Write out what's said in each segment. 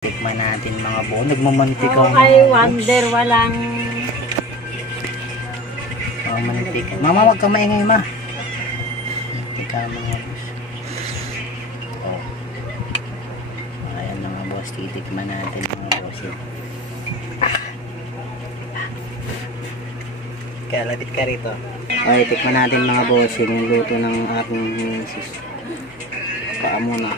Tikman natin mga buo. Nagmamantika. Oh, I wonder walang... Oh, mantika. Mama, wag kang maingay, ma. Mantika mga boss. Oh. Ayan mga boss. Titikman natin mga boss. Kaya lapit ka rito. Okay, tikman natin mga boss. Yung luto ng aking misis. Paa muna.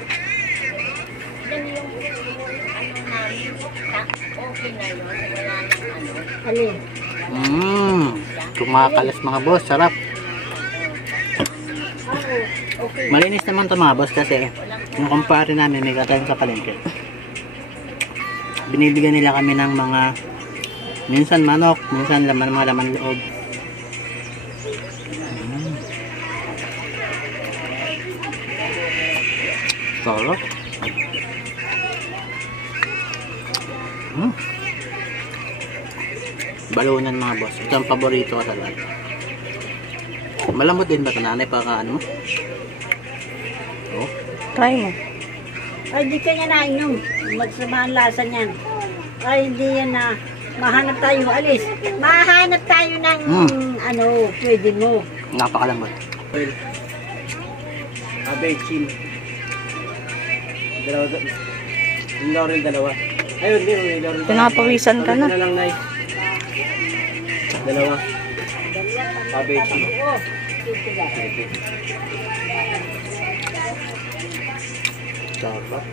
Alin? Kumakalas mga boss, sarap. Malinis naman to mga boss kasi yung kumpare namin may katayin sa palengke. Binibigyan nila kami ng mga minsan manok, minsan mga laman loob. Sarap. Balunan mga boss. Ito ang paborito ko talaga. Malambot din ba ito nanay para ano mo? Oh. Try mo. Ay, di ka niya nainom. Magsama ang lasa niyan. Ay, hindi yan na. Mahanap tayo, alis. Mahanap tayo ng ano, pwede mo. Napakalambot. Well, abe, chill. Dalawa. Ayun, hindi. Pinapawisan ka na. Lang, Nay. Dalawa. Abe, chill. Sarap.